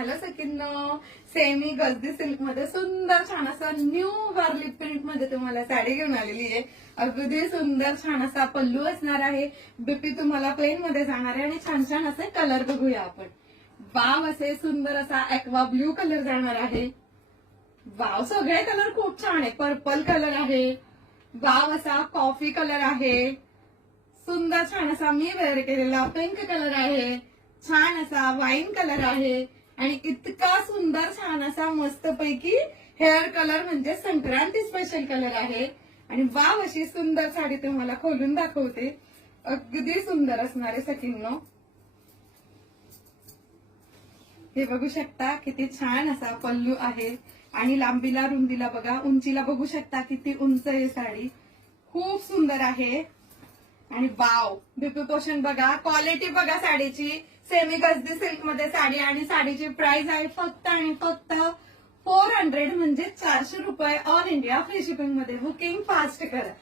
Hello सखींनो, semi गजदी silk मध्ये सुंदर छान असा न्यू वारली प्रिंट मध्ये तुम्हाला साडी घेऊन आलेली आहे. अगदी सुंदर छान असा पल्लू असणार आहे. बीपी तुम्हाला प्लेन मध्ये जाणार आहे आणि छान छान असे कलर बघूया आपण. वाव, असे सुंदर असा एक्वा ब्ल्यू कलर जाणार आहे. वाव, सगळे कलर खूप छान आहे. पर्पल कलर आहे. वाव, असा कॉफी कलर आहे. सुंदर छान असा मी वेअर केलेला पिंक कलर आहे. छान असा वाईन कलर आहे आणि इतका सुंदर छान असा मस्तपैकी हेअर कलर म्हणजे संक्रांती स्पेशल कलर आहे. आणि वाव, अशी सुंदर साडी तुम्हाला खोलून दाखवते. अगदी सुंदर असणार आहे सखींनो. हे बघू शकता किती छान असा पल्लू आहे आणि लांबीला रुंदीला बघा, उंचीला बघू शकता किती उंच आहे साडी. खूप सुंदर आहे. आणि वाव, बीपी पोषण बघा, क्वालिटी बघा साडीची. सेमी गजदी सिल्क मध्ये साडी आणि साडीची प्राइस आहे फक्त आणि फक्त 400 म्हणजे 400 रुपये. ऑल इंडिया फ्री शिपिंग मध्ये. बुकिंग फास्ट करा.